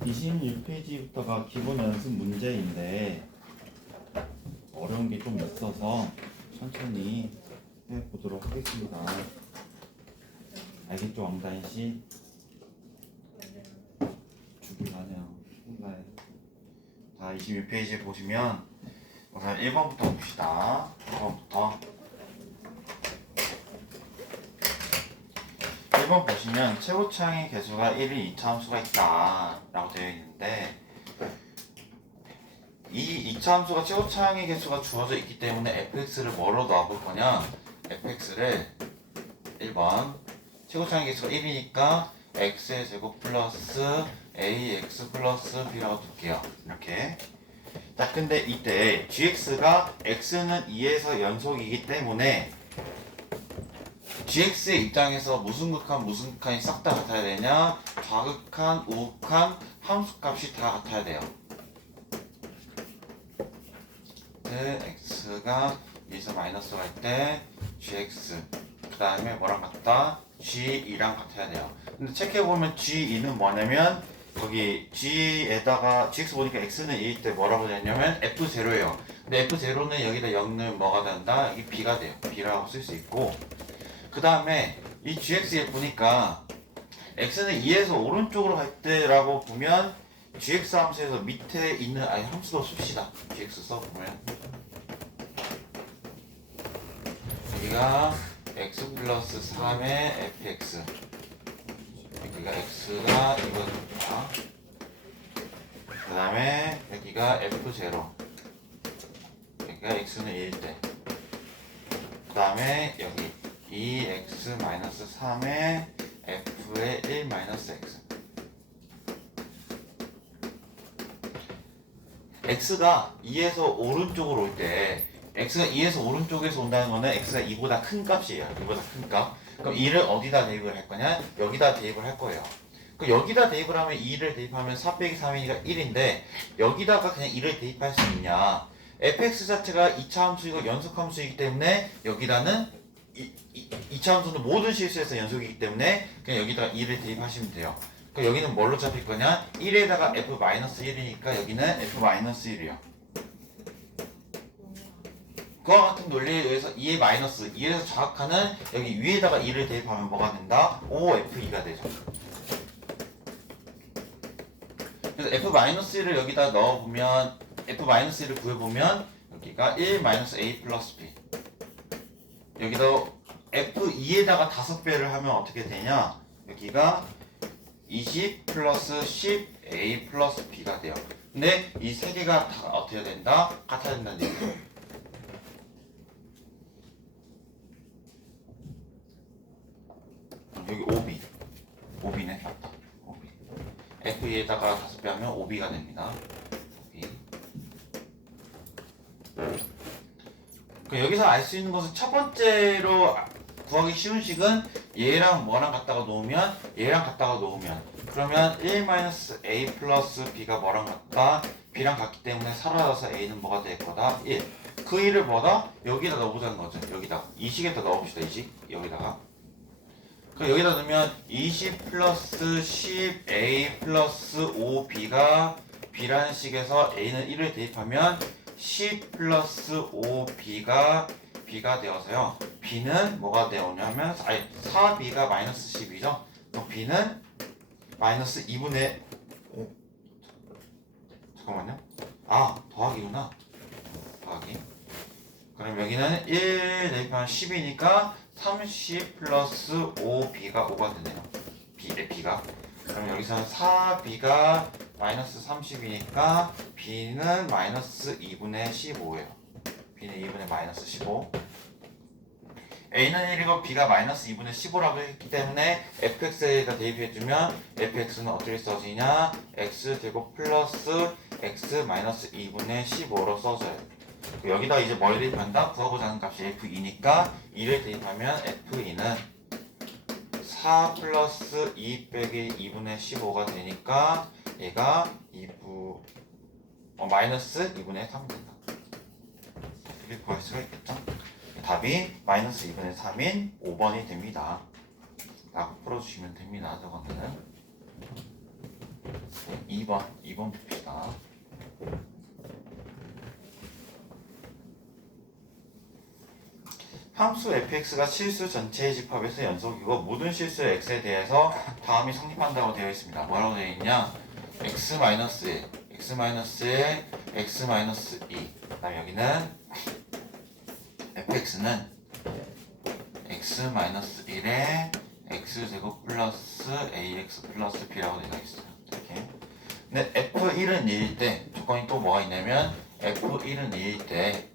26페이지부터가 기본 연습 문제인데 어려운 게 좀 있어서 천천히 해보도록 하겠습니다. 알겠죠, 왕다인 씨? 죽이 가네요. 혼나요. 자, 26페이지 보시면 우선 1번부터 봅시다. 1번 보시면 최고차항의 개수가 1인 2차함수가 있다 라고 되어 있는데, 이 2차함수가 최고차항의 개수가 주어져 있기 때문에 fx를 뭐로 넣어볼 거냐, fx를 1번 최고차항의 개수가 1이니까 x의 제곱 플러스 ax 플러스 b라고 둘게요. 이렇게. 자, 근데 이때 gx가 x는 2에서 연속이기 때문에 gx의 입장에서 무슨 극한 무슨 극한이 싹 다 같아야 되냐, 좌극한 우극한 함수값이 다 같아야 돼요. x가 2에서 마이너스 갈 때 gx 그 다음에 뭐랑 같다? g2랑 같아야 돼요. 근데 체크해보면 g2는 뭐냐면 거기 g에다가 gx 보니까 x는 2일 때 뭐라고 되냐면 f0예요. 근데 f0는 여기다 0을 뭐가 된다? 이게 b가 돼요. b라고 쓸 수 있고, 그 다음에 이 gx에 보니까 x는 2에서 오른쪽으로 갈 때라고 보면 gx 함수에서 밑에 있는 함수도 씁시다. gx 써보면 여기가 x 플러스 3의 fx, 여기가 x가 이거입니다. 그 다음에 여기가 f0, 여기가 x는 1일 때, 그 다음에 여기 2x-3의 f의 1-x. x가 2에서 오른쪽으로 올 때, x가 2에서 오른쪽에서 온다는 거는 x가 2보다 큰 값이에요. 2보다 큰 값. 그럼 2를 어디다 대입을 할 거냐? 여기다 대입을 할 거예요. 그럼 여기다 대입을 하면 2를 대입하면 4 빼기 3이니까 1인데 여기다가 그냥 2를 대입할 수 있냐? fx 자체가 2차 함수이고 연속 함수이기 때문에 여기다는 2차 함수는 모든 실수에서 연속이기 때문에 그냥 여기다가 2를 대입하시면 돼요. 그럼 여기는 뭘로 잡힐 거냐? 1에다가 f-1이니까 여기는 f-1이요. 그와 같은 논리에 의해서 2의 마이너스, 2에서 좌극하는 여기 위에다가 2를 대입하면 뭐가 된다? 5f2가 되죠. 그래서 f-1을 여기다 넣어보면, f-1을 구해보면 여기가 1-a 플러스 b, 여기다 f2에다가 5배를 하면 어떻게 되냐, 여기가 20 플러스 10a 플러스 b가 돼요. 근데 이 세 개가 다 어떻게 된다? 같아야 된다는 얘기죠. 여기 5b네, 맞다. 5b. f2에다가 5배 하면 5b가 됩니다. 5b. 여기서 알 수 있는 것은 첫 번째로 구하기 쉬운 식은 얘랑 뭐랑 갖다가 놓으면, 얘랑 갖다가 놓으면, 그러면 1-a 플러스 b가 뭐랑 같다? b랑 같기 때문에 사라져서 a는 뭐가 될 거다? 1. 그 1을 뭐다? 여기다 넣어보자는 거죠. 여기다. 이 식에다 넣어봅시다. 이 식. 여기다가. 그럼 여기다 넣으면 20 플러스 10a 플러스 5b가 b라는 식에서 a는 1을 대입하면 10 플러스 5b가 b가 되어서요. b는 뭐가 되었냐면 4b가 마이너스 10이죠. 그럼 b는 마이너스 2분의 5. 잠깐만요. 더하기구나. 더하기. 그럼 여기는 1 대입하면 10이니까 30 플러스 5b가 5가 되네요. b가. 그럼 여기서는 4b가 마이너스 30이니까 b는 마이너스 2분의 15예요. b는 2분의 마이너스 15. a는 1이고 b가 마이너스 2분의 15라고 했기 때문에 fx에다 대입해주면 fx는 어떻게 써지냐? x제곱 플러스 x 마이너스 2분의 15로 써져요. 여기다 이제 뭘 대입한다? 구하고자 하는 값이 f2니까 2를 대입하면 f2는 4 플러스 2 빼기 2분의 15가 되니까 얘가 마이너스 2분의 3 된다. 이렇게 구할 수가 있겠죠? 답이 마이너스 2분의 3인 5번이 됩니다. 라고 풀어주시면 됩니다. 저거는 2번 봅시다. 함수 fx가 실수 전체의 집합에서 연속이고 모든 실수 x에 대해서 다음이 성립한다고 되어 있습니다. 뭐라고 되어 있냐? x-1, x-1, x-2. 그다음 여기는 fx는 x-1에 x제곱 플러스 ax 플러스 b라고 되어 있어요. 이렇게. 근데 f1은 1일 때 조건이 또 뭐가 있냐면 f1은 2일 때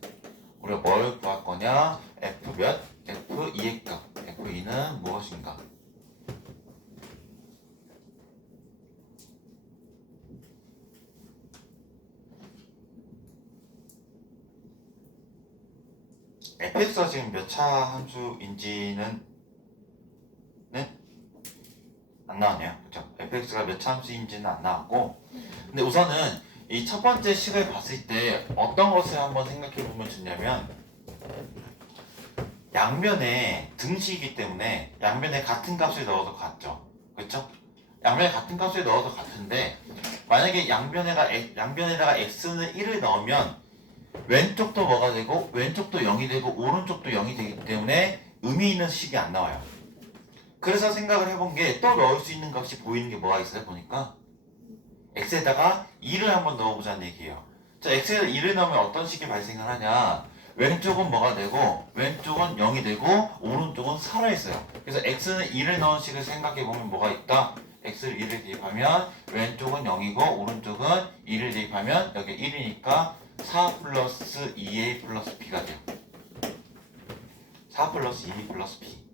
우리가 뭘 구할 거냐? f 몇? f2의 값. f2는 무엇인가? fx가 지금 몇 차 함수인지는 안 나왔네요. 그렇죠? fx가 몇 차 함수인지는 안 나왔고, 근데 우선은 이 첫 번째 식을 봤을 때 어떤 것을 한번 생각해 보면 좋냐면 양변에 등식이기 때문에 양변에 같은 값을 넣어도 같죠. 그렇죠? 양변에 같은 값을 넣어도 같은데 만약에 양변에다가 x는 1을 넣으면 왼쪽도 뭐가 되고 왼쪽도 0이 되고 오른쪽도 0이 되기 때문에 의미 있는 식이 안 나와요. 그래서 생각을 해본 게 또 넣을 수 있는 값이 보이는 게 뭐가 있어요? 보니까 x에다가 2를 한번 넣어보자는 얘기예요. 자, x에다 2를 넣으면 어떤 식이 발생을 하냐? 왼쪽은 뭐가 되고 왼쪽은 0이 되고 오른쪽은 살아있어요. 그래서 x는 2를 넣은 식을 생각해보면 뭐가 있다? x를 2를 대입하면 왼쪽은 0이고 오른쪽은 2를 대입하면 여기 1이니까 4 플러스 2a 플러스 b가 돼요. 4 플러스 2a 플러스 b.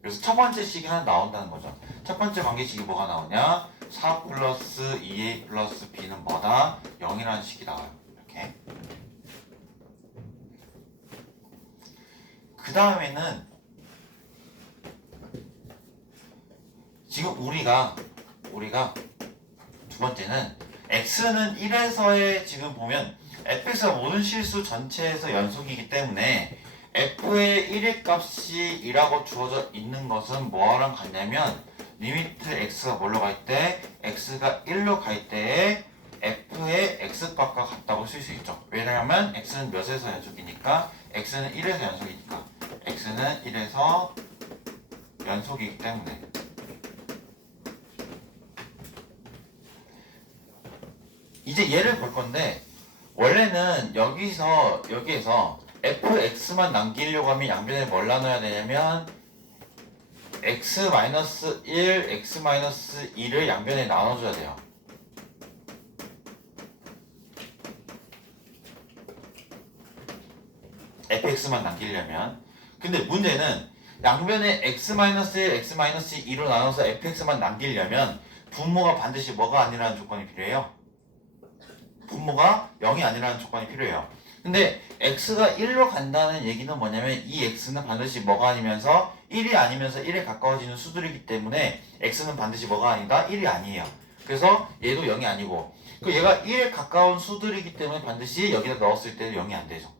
그래서 첫 번째 식이 하나 나온다는 거죠. 첫 번째 관계식이 뭐가 나오냐? 4 플러스 2a 플러스 b는 뭐다? 0이라는 식이 나와요. 이렇게. 그 다음에는 지금 우리가 두 번째는 x는 1에서의 지금 보면 fx가 모든 실수 전체에서 연속이기 때문에 f의 1의 값이 2라고 주어져 있는 것은 뭐랑 같냐면 리미트 x가 뭘로 갈 때 x가 1로 갈 때에 f의 x값과 같다고 쓸 수 있죠. 왜냐하면 x는 몇에서 연속이니까 x는 1에서 연속이니까 x는 1에서 연속이기 때문에 이제 얘를 볼 건데 원래는 여기에서 fx만 남기려고 하면 양변에 뭘 나눠야 되냐면 x-1, x-2를 양변에 나눠줘야 돼요. fx만 남기려면. 근데 문제는 양변에 x-1, x-2로 나눠서 fx만 남기려면 분모가 반드시 뭐가 아니라는 조건이 필요해요? 분모가 0이 아니라는 조건이 필요해요. 근데 x가 1로 간다는 얘기는 뭐냐면 이 x는 반드시 뭐가 아니면서 1이 아니면서 1에 가까워지는 수들이기 때문에 x는 반드시 뭐가 아니다? 1이 아니에요. 그래서 얘도 0이 아니고 그 얘가 1에 가까운 수들이기 때문에 반드시 여기다 넣었을 때 0이 안 되죠.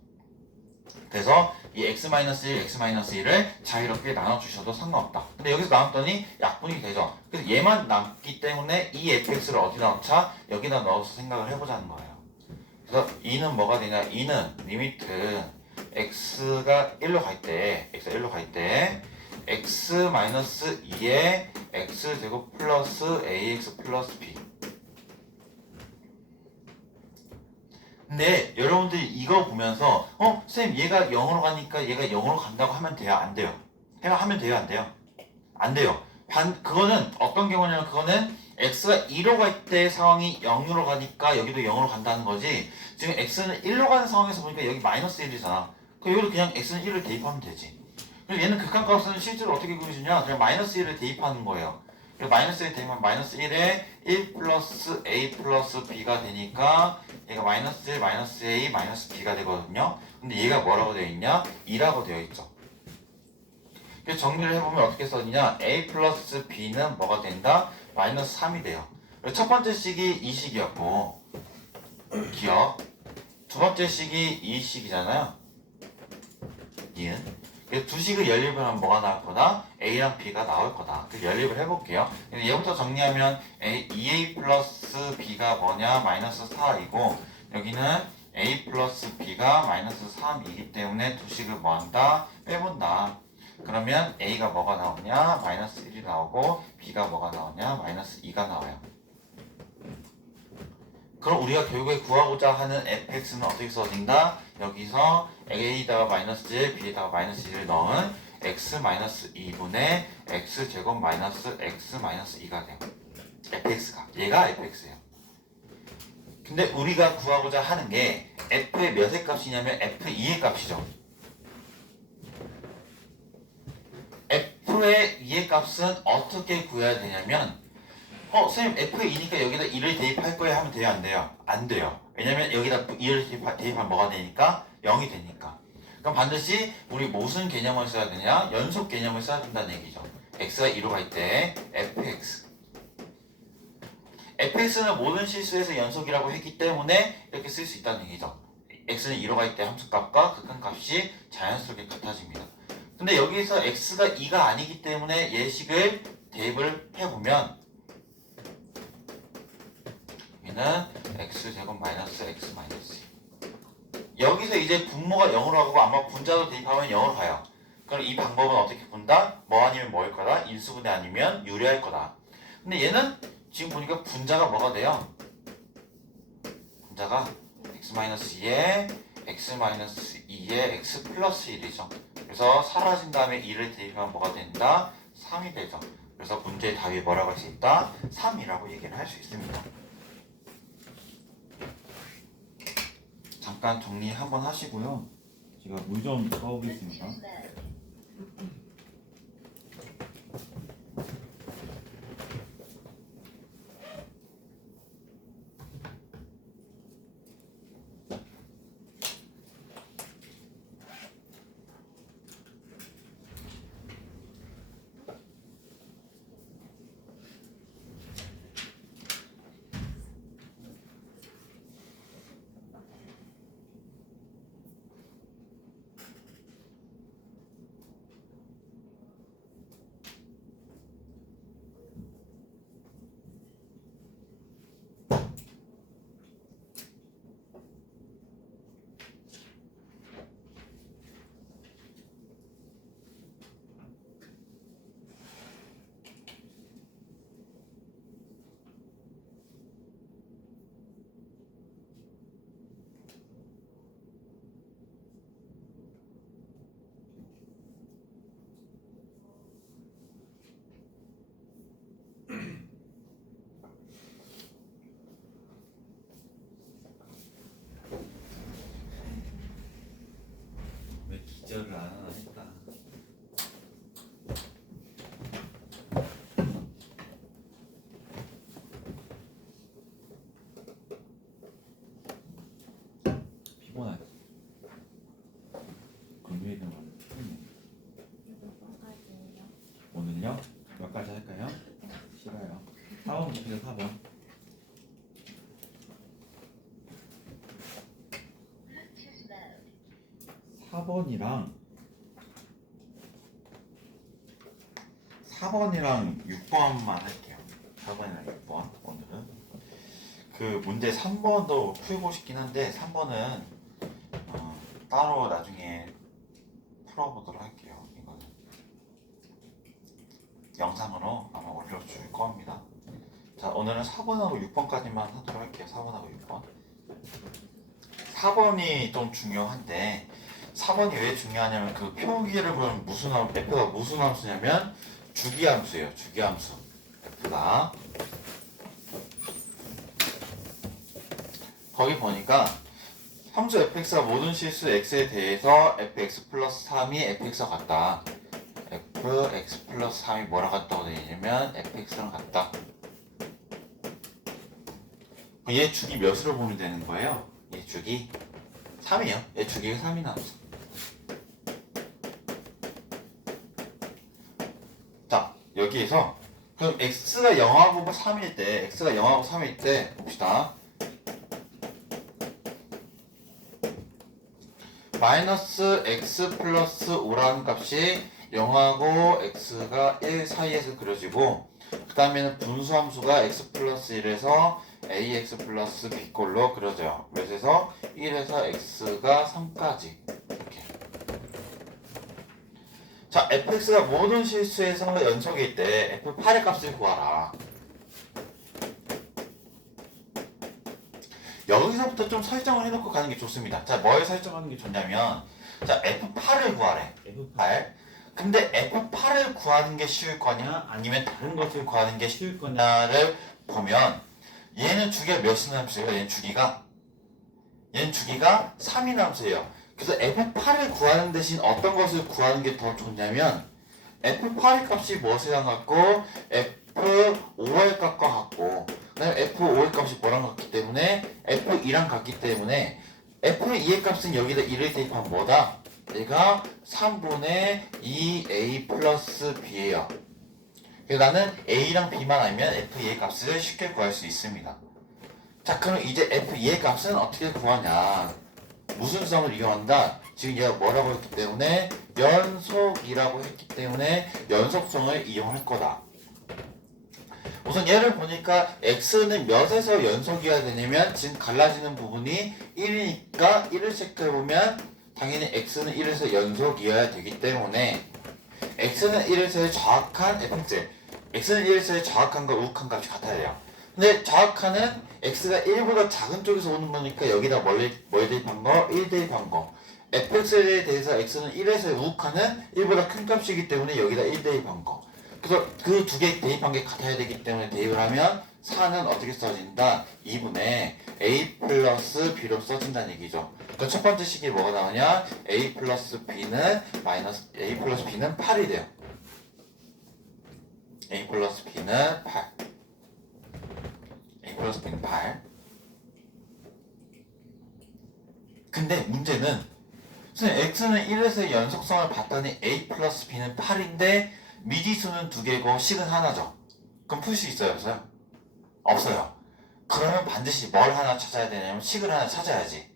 그래서 이 x-1, x-1을 자유롭게 나눠주셔도 상관없다. 근데 여기서 나눴더니 약분이 되죠. 그래서 얘만 남기 때문에 이 fx를 어디다 넣자? 여기다 넣어서 생각을 해보자는 거예요. 그래서 2는 뭐가 되냐? 2는 리미트 x가 1로 갈 때 x-2에 x제곱 플러스 ax 플러스 b. 근데 여러분들이 이거 보면서 쌤 얘가 0으로 가니까 얘가 0으로 간다고 하면 돼요? 안 돼요? 하면 돼요? 안 돼요? 안 돼요. 그거는 어떤 경우냐면 그거는 x가 2로 갈 때 상황이 0으로 가니까 여기도 0으로 간다는 거지. 지금 x는 1로 가는 상황에서 보니까 여기 마이너스 1이잖아. 그럼 여기도 그냥 x는 1을 대입하면 되지. 그리고 얘는 극한값은 실제로 어떻게 그려주냐? 그냥 마이너스 1을 대입하는 거예요. 그리고 마이너스 1 대입하면 마이너스 1에 1 플러스 a 플러스 b가 되니까 얘가 마이너스 1, 마이너스 a, 마이너스 b가 되거든요. 근데 얘가 뭐라고 되어 있냐? 2라고 되어 있죠. 그래서 정리를 해보면 어떻게 써지냐? a 플러스 b는 뭐가 된다? 마이너스 3이 돼요. 첫 번째 식이 이 식이었고 기억. 두 번째 식이 이 식이잖아요. 니은. 그래서 두 식을 연립을 하면 뭐가 나올 거다? A랑 B가 나올 거다. 그래서 연립을 해볼게요. 얘부터 정리하면 2A 플러스 B가 뭐냐? 마이너스 4이고 여기는 A 플러스 B가 마이너스 3이기 때문에 두 식을 뭐 한다? 빼본다. 그러면 A가 뭐가 나오냐? 마이너스 1이 나오고 B가 뭐가 나오냐? 마이너스 2가 나와요. 그럼 우리가 결국에 구하고자 하는 fx는 어떻게 써진다? 여기서 a에다가 마이너스 1, b에다가 마이너스 1을 넣은 x 마이너스 2분의 x제곱 마이너스 x 마이너스 2가 돼요. fx가. 얘가 fx예요. 근데 우리가 구하고자 하는 게 f의 몇의 값이냐면 f2의 값이죠. f의 2의 값은 어떻게 구해야 되냐면 선생님 F의 2니까 여기다 2를 대입할 거야 하면 돼요? 안 돼요? 안 돼요. 왜냐면 여기다 2를 대입하면 뭐가 되니까? 0이 되니까. 그럼 반드시 우리 무슨 개념을 써야 되냐? 연속 개념을 써야 된다는 얘기죠. x가 2로 갈 때 fx. fx는 모든 실수에서 연속이라고 했기 때문에 이렇게 쓸 수 있다는 얘기죠. x는 2로 갈 때 함수값과 극한값이 자연스럽게 같아집니다. 근데 여기서 x가 2가 아니기 때문에 예식을 대입을 해보면 는 x제곱 마이너스 x 마이너스 여기서 이제 분모가 0으로 가고 아마 분자도 대입하면 0으로 가요. 그럼 이 방법은 어떻게 분다? 뭐 아니면 뭐일 거다? 인수분해 아니면 유리할 거다. 근데 얘는 지금 보니까 분자가 뭐가 돼요? 분자가 x-2에 x-2에 x 플러스 1이죠. 그래서 사라진 다음에 2를 대입하면 뭐가 된다? 3이 되죠. 그래서 문제의 답이 뭐라고 할 수 있다? 3이라고 얘기를 할 수 있습니다. 잠깐 정리 한번 하시고요. 제가 물 좀 떠오겠습니다. 왜 기절을 안 하나 했다. 피곤하지. 금요일은 원래 피곤해. 오늘요? 몇 가지 할까요? 싫어요. 4번 봅시다. 4번. 4번이랑 6번만 할게요. 4번이랑 6번 오늘은 그 문제 3번도 풀고 싶긴 한데 3번은 따로 나중에 풀어보도록 할게요. 이거는 영상으로 아마 올려줄 겁니다. 자, 오늘은 4번하고 6번까지만 하도록 할게요. 4번하고 6번. 4번이 좀 중요한데 4번이 왜 중요하냐면 그 표기를 보면 무슨 함수, F가 무슨 함수냐면 주기함수예요. 주기함수. F가 거기 보니까 함수 fx가 모든 실수 x에 대해서 fx 플러스 3이 fx와 같다. fx 플러스 3이 뭐랑 같다고 되냐면 fx랑 같다. 얘 주기 몇으로 보면 되는 거예요? 얘 주기 3이에요. 얘 주기가 3이 나왔어. 자, 여기에서 그럼 x가 0하고 3일 때 x가 0하고 3일 때 봅시다. 마이너스 x 플러스 5라는 값이 0하고 x가 1 사이에서 그려지고 그 다음에는 분수함수가 x 플러스 1에서 ax 플러스 b꼴로 그려져요. 그래서 1에서 x가 3까지 이렇게. 자, fx가 모든 실수에서 연속일 때 f8의 값을 구하라. 여기서부터 좀 설정을 해놓고 가는 게 좋습니다. 자, 뭘 설정하는 게 좋냐면, 자, F8을 구하래. F8. 근데 F8을 구하는 게 쉬울 거냐, 아니면 다른 것을 구하는 게 쉬울 거냐를 보면, 얘는 주기가 몇인 함수예요? 얘는 주기가 3인 함수예요. 그래서 F8을 구하는 대신 어떤 것을 구하는 게 더 좋냐면, F8의 값이 무엇에 해당하고, F5의 값과 같고, F5의 값이 뭐랑 같기 때문에 F2랑 같기 때문에 F2의 값은 여기다 1을 대입하면 뭐다? 얘가 3분의 2A 플러스 B예요. 그래서 나는 A랑 B만 알면 F2의 값을 쉽게 구할 수 있습니다. 자, 그럼 이제 F2의 값은 어떻게 구하냐? 무슨 수성을 이용한다? 지금 얘가 뭐라고 했기 때문에 연속이라고 했기 때문에 연속성을 이용할 거다. 우선 얘를 보니까 x는 몇에서 연속이어야 되냐면 지금 갈라지는 부분이 1이니까 1을 체크해보면 당연히 x는 1에서 연속이어야 되기 때문에 x는 1에서의 정확한 fx x는 1에서의 정확한과 우극한 값이 같아야 돼요. 근데 정확한은 x가 1보다 작은 쪽에서 오는 거니까 여기다 뭘 대입한 거? 1 대입한 거. fx에 대해서 x는 1에서의 우극한은 1보다 큰 값이기 때문에 여기다 1 대입한 거. 그래서 그 두 개 대입한 게 같아야 되기 때문에 대입을 하면 4는 어떻게 써진다? 2분의 a 플러스 b로 써진다는 얘기죠. 그러니까 첫 번째 식이 뭐가 나오냐? a 플러스 b는 8이 돼요. a 플러스 b는 8. a 플러스 b는 8. 근데 문제는 선생님 x는 1에서 연속성을 봤더니 a 플러스 b는 8인데 미지수는 2개고 식은 하나죠. 그럼 풀 수 있어요? 없어요? 없어요. 그러면 반드시 뭘 하나 찾아야 되냐면 식을 하나 찾아야지.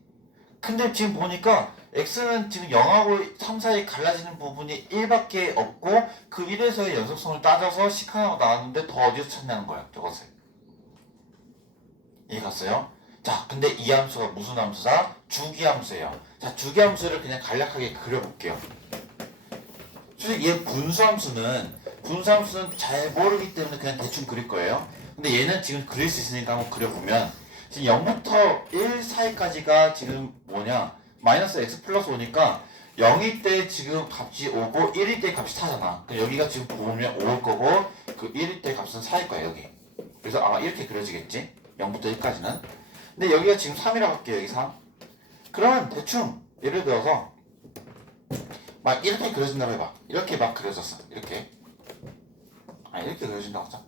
근데 지금 보니까 x는 지금 0하고 3 사이 갈라지는 부분이 1밖에 없고 그 1에서의 연속성을 따져서 식 하나가 나왔는데 더 어디서 찾냐는 거예요. 저것을. 이해 갔어요? 자, 근데 이 함수가 무슨 함수다? 주기함수예요. 자, 주기함수를 그냥 간략하게 그려볼게요. 솔직히 얘 분수함수는 잘 모르기 때문에 그냥 대충 그릴 거예요. 근데 얘는 지금 그릴 수 있으니까 한번 그려보면 지금 0부터 1 사이까지가 지금 뭐냐? 마이너스 x 플러스 5니까 0일 때 지금 값이 5고 1일 때 값이 4잖아. 여기가 지금 보면 5일 거고 그 1일 때 값은 4일 거야 여기. 그래서 아마 이렇게 그려지겠지? 0부터 1까지는. 근데 여기가 지금 3이라고 할게요. 여기 3. 그러면 대충 예를 들어서 막 이렇게 그려진다고 해봐. 이렇게 막 그려졌어. 이렇게. 이렇게 그려진다고 하자.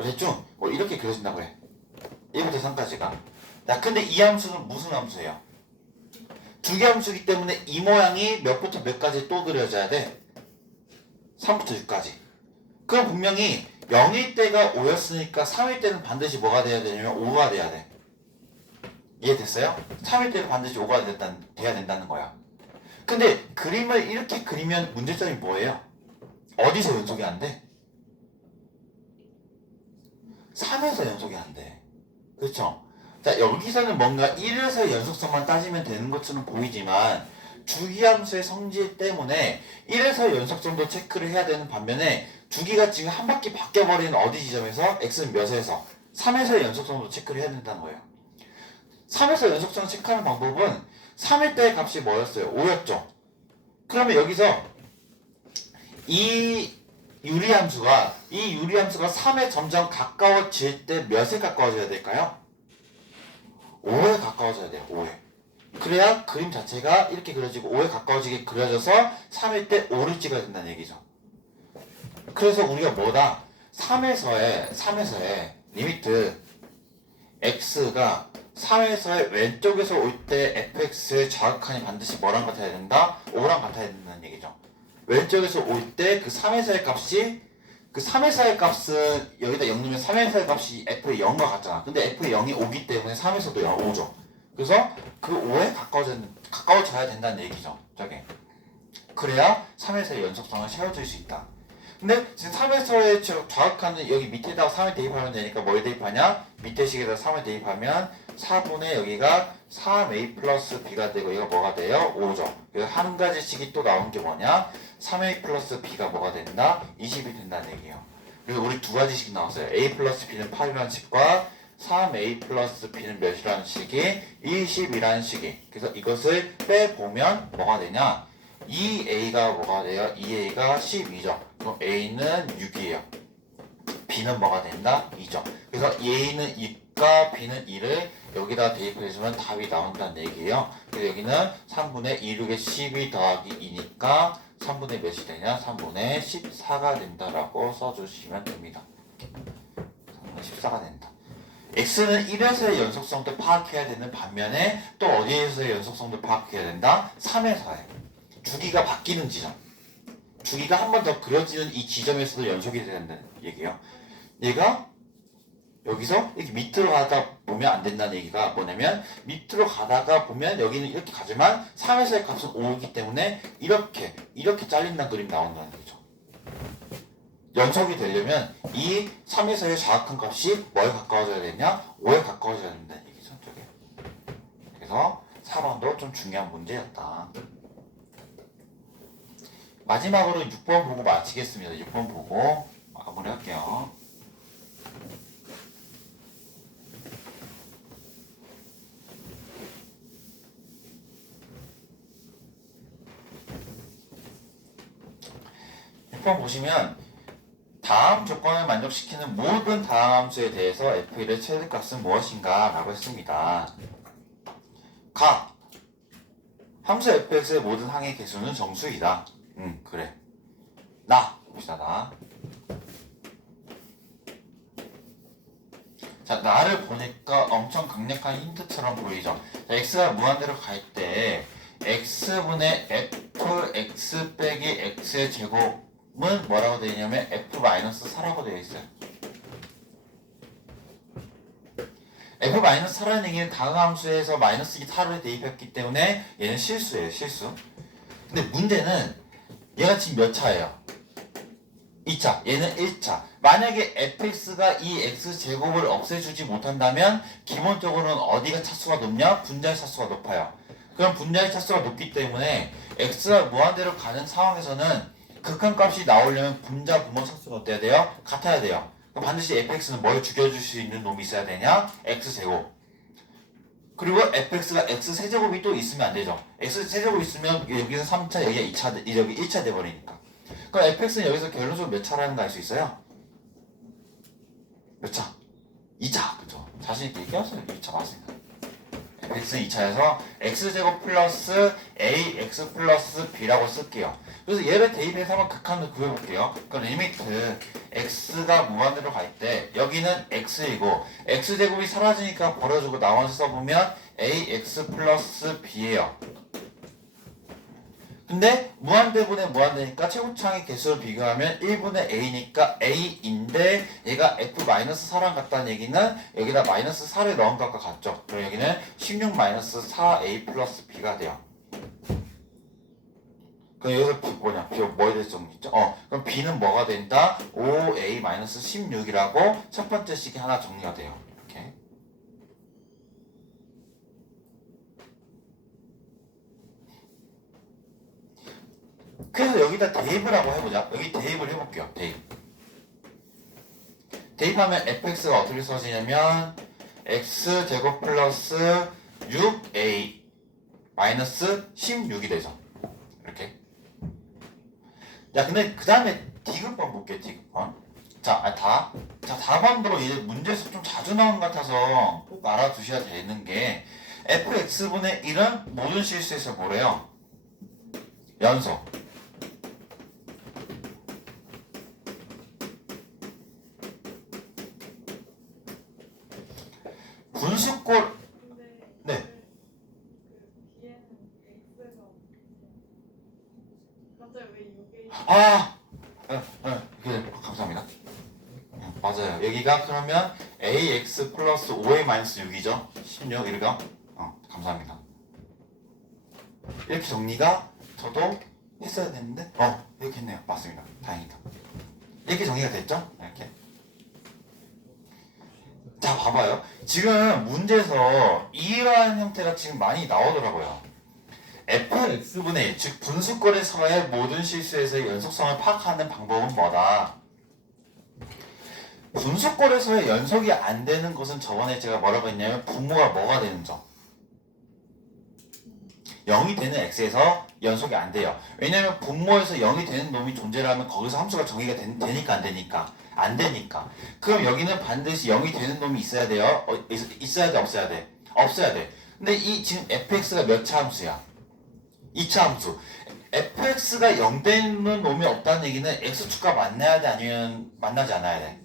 대충 이렇게 그려진다고 해. 1부터 3까지가. 자, 근데 이 함수는 무슨 함수예요? 두 개 함수이기 때문에 이 모양이 몇부터 몇까지 또 그려져야 돼? 3부터 6까지. 그럼 분명히 0일 때가 5였으니까 3일 때는 반드시 뭐가 돼야 되냐면 5가 돼야 돼. 이해됐어요? 3일 때는 반드시 5가 돼야 된다는 거야. 근데 그림을 이렇게 그리면 문제점이 뭐예요? 어디서 연속이 안 돼? 3에서 연속이 안 돼. 그렇죠? 자, 여기서는 뭔가 1에서 연속성만 따지면 되는 것처럼 보이지만 주기함수의 성질 때문에 1에서 연속성도 체크를 해야 되는 반면에 주기가 지금 한 바퀴 바뀌어버리는 어디 지점에서 x는 몇에서 3에서 연속성도 체크를 해야 된다는 거예요. 3에서 연속성 체크하는 방법은 3일 때의 값이 뭐였어요? 5였죠. 그러면 여기서 이 유리함수가 3에 점점 가까워질 때 몇에 가까워져야 될까요? 5에 가까워져야 돼요. 5에. 그래야 그림 자체가 이렇게 그려지고 5에 가까워지게 그려져서 3일 때 5를 찍어야 된다는 얘기죠. 그래서 우리가 뭐다? 3에서의 리미트 x가 3에서의 왼쪽에서 올 때 fx의 좌극한이 반드시 뭐랑 같아야 된다? 5랑 같아야 된다는 얘기죠. 왼쪽에서 올 때 그 3에서의 값이 그 3에서의 값은 여기다 0 넣으면 3에서의 값이 f의 0과 같잖아. 근데 f의 0이 오기 때문에 3에서도 5죠. 그래서 그 5에 가까워져야 된다는 얘기죠. 저게. 그래야 3에서의 연속성을 채워줄 수 있다. 근데 지금 3에서의 좌극하는 여기 밑에다가 3을 대입하면 되니까 뭘 대입하냐? 밑에 식에다 3을 대입하면 4분의 여기가 3a 플러스 b가 되고 이거 뭐가 돼요? 5죠. 그래서 한 가지 식이 또 나온 게 뭐냐? 3a 플러스 b가 뭐가 된다? 20이 된다는 얘기예요. 그래서 우리 두 가지씩 나왔어요. a 플러스 b는 8이라는 식과 3a 플러스 b는 몇이라는 식이 20이라는 식이. 그래서 이것을 빼보면 뭐가 되냐? 2a가 뭐가 돼요? 2a가 12죠. 그럼 a는 6이에요. b는 뭐가 된다? 2죠. 그래서 a는 2과 b는 2를 여기다 대입해주면 답이 나온다는 얘기예요. 그래서 여기는 3분의 2, 6에 12 더하기 2니까 3분의 몇이 되냐? 3분의 14가 된다라고 써주시면 됩니다. 3분의 14가 된다. x는 1에서의 연속성도 파악해야 되는 반면에 또 어디에서의 연속성도 파악해야 된다? 3에서의. 주기가 바뀌는 지점. 주기가 한 번 더 그려지는 이 지점에서도 연속이 된다는 얘기예요. 얘가 여기서 이렇게 밑으로 가다 보면 안 된다는 얘기가 뭐냐면 밑으로 가다가 보면 여기는 이렇게 가지만 3에서의 값은 5이기 때문에 이렇게 잘린다는 그림이 나온다는 얘기죠. 연속이 되려면 이 3에서의 좌악한 값이 뭐에 가까워져야 되냐? 5에 가까워져야 된다는 얘기죠. 저게. 그래서 4번도 좀 중요한 문제였다. 마지막으로 6번 보고 마치겠습니다. 6번 보고 마무리할게요. 보시면 다음 조건을 만족시키는 모든 다음 함수에 대해서 f1의 최대값은 무엇인가 라고 했습니다. 각 함수 fx의 모든 항의 개수는 정수이다. 그래. 나 봅시다. 나. 자, 나를 보니까 엄청 강력한 힌트처럼 보이죠. 자, x가 무한대로 갈 때 x분의 fx 빼기 x의 제곱 은 뭐라고 되어 있냐면 f-4라고 되어 있어요. f-4라는 얘기는 다음 함수에서 마이너스 4를 대입했기 때문에 얘는 실수예요. 실수. 근데 문제는 얘가 지금 몇 차예요? 2차. 얘는 1차. 만약에 fx가 이 x제곱을 없애주지 못한다면 기본적으로는 어디가 차수가 높냐? 분자의 차수가 높아요. 그럼 분자의 차수가 높기 때문에 x가 무한대로 가는 상황에서는 극한값이 나오려면 분자 분모 차수가 어때야 돼요? 같아야 돼요. 그럼 반드시 fx는 뭘 죽여줄 수 있는 놈이 있어야 되냐? x제곱. 그리고 fx가 x세제곱이 또 있으면 안 되죠. x세제곱 있으면 여기서 3차, 여기가 2차, 여기 1차 돼버리니까. 그럼 fx는 여기서 결론적으로 몇 차라는 거 알 수 있어요? 몇 차? 2차. 그죠? 자신있게 얘기하세요. 2차 맞으니까. fx는 2차에서 x제곱 플러스 ax 플러스 b라고 쓸게요. 그래서 얘를 대입해서 한번 극한을 구해볼게요. 그럼 리미트 x가 무한대로 갈 때 여기는 x이고 x제곱이 사라지니까 버려주고 나머지 써보면 ax 플러스 b예요. 근데 무한대분의 무한대니까 최고차항의 개수를 비교하면 1분의 a니까 a인데 얘가 f-4랑 같다는 얘기는 여기다 마이너스 4를 넣은 것과 같죠. 그럼 여기는 16-4a 플러스 b가 돼요. 그럼 여기서 b 뭐냐? b 뭐에 대해서 정리했죠? 그럼 b는 뭐가 된다? 5a-16이라고 첫 번째 식이 하나 정리가 돼요. 이렇게. 그래서 여기다 대입을 하고 해보자. 여기 대입을 해볼게요. 대입하면 fx가 어떻게 써지냐면 x제곱 플러스 6a 마이너스 16이 되죠. 이렇게. 자, 근데 그 다음에 디귿번 볼게요. 디귿번. 자, 4번도 이제 문제에서 좀 자주 나오는 것 같아서 꼭 알아두셔야 되는 게 fx분의 1은 모든 실수에서 뭐래요? 연속. 분수꼴. 네. 감사합니다. 맞아요. 여기가 그러면 ax 플러스 5a 마이너스 6이죠. 16 이거. 감사합니다. 이렇게 정리가 저도 했어야 되는데 이렇게 했네요. 맞습니다. 다행이다. 이렇게 정리가 됐죠? 이렇게. 자, 봐봐요. 지금 문제에서 이러한 형태가 지금 많이 나오더라고요. fx분의 1, 즉 분수꼴에서의 모든 실수에서의 연속성을 파악하는 방법은 뭐다? 분수꼴에서의 연속이 안 되는 것은 저번에 제가 뭐라고 했냐면 분모가 뭐가 되는 점. 0이 되는 x에서 연속이 안 돼요. 왜냐면 분모에서 0이 되는 놈이 존재를 하면 거기서 함수가 정의가 되니까 안 되니까. 안 되니까. 그럼 여기는 반드시 0이 되는 놈이 있어야 돼요? 있어야 돼? 없어야 돼? 없어야 돼. 근데 이 지금 fx가 몇 차 함수야? 2차 함수. fx가 0 되는 놈이 없다는 얘기는 x축과 만나야 돼? 아니면 만나지 않아야 돼?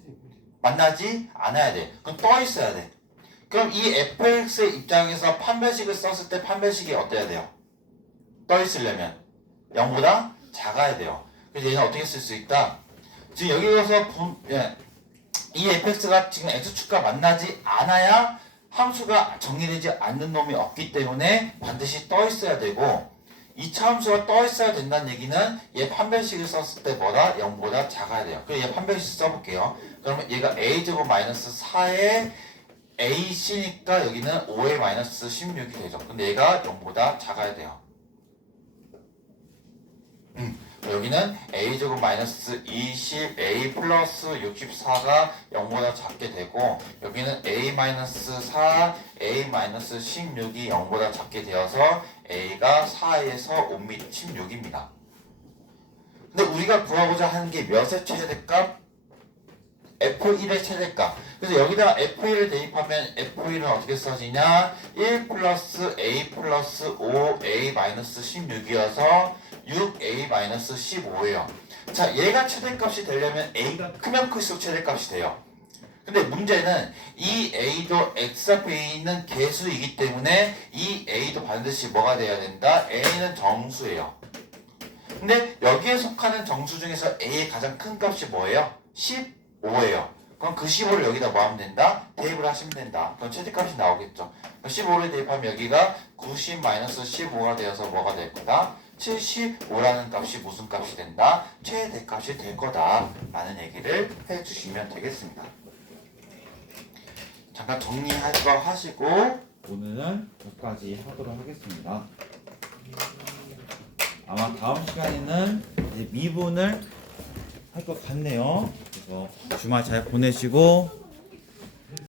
만나지 않아야 돼. 그럼 떠 있어야 돼. 그럼 이 fx의 입장에서 판별식을 썼을 때 판별식이 어때야 돼요? 떠 있으려면 0보다 작아야 돼요. 그래서 얘는 어떻게 쓸 수 있다? 지금 여기서 이 fx가 지금 x축과 만나지 않아야 함수가 정의되지 않는 놈이 없기 때문에 반드시 떠 있어야 되고 2차 함수가 떠 있어야 된다는 얘기는 얘 판별식을 썼을 때 뭐다? 0보다 작아야 돼요. 그래서 얘 판별식 써볼게요. 그러면 얘가 a제곱 마이너스 4에 ac니까 여기는 5의 마이너스 16이 되죠. 근데 얘가 0보다 작아야 돼요. 여기는 a제곱 마이너스 20 a 플러스 64가 0보다 작게 되고 여기는 a 마이너스 4 a 마이너스 16이 0보다 작게 되어서 a가 4에서 5 및 16입니다. 근데 우리가 구하고자 하는 게 몇의 최대값? f1의 최대값. 그래서 여기다가 f1을 대입하면 f1은 어떻게 써지냐? 1 플러스 a 플러스 5a 마이너스 16이어서 6a 마이너스 15예요. 자, 얘가 최대값이 되려면 a가 크면 클수록 최대값이 돼요. 근데 문제는 이 a도 x 앞에 있는 개수이기 때문에 이 a도 반드시 뭐가 돼야 된다? a는 정수예요. 근데 여기에 속하는 정수 중에서 a의 가장 큰 값이 뭐예요? 15예요. 그럼 그 15를 여기다 뭐 하면 된다? 대입을 하시면 된다. 그럼 최대값이 나오겠죠. 15를 대입하면 여기가 90-15가 되어서 뭐가 될 거다? 75라는 값이 무슨 값이 된다? 최대값이 될 거다 라는 얘기를 해주시면 되겠습니다. 잠깐 정리할 거 하시고 오늘은 여기까지 하도록 하겠습니다. 아마 다음 시간에는 이제 미분을 할 것 같네요. 그래서 주말 잘 보내시고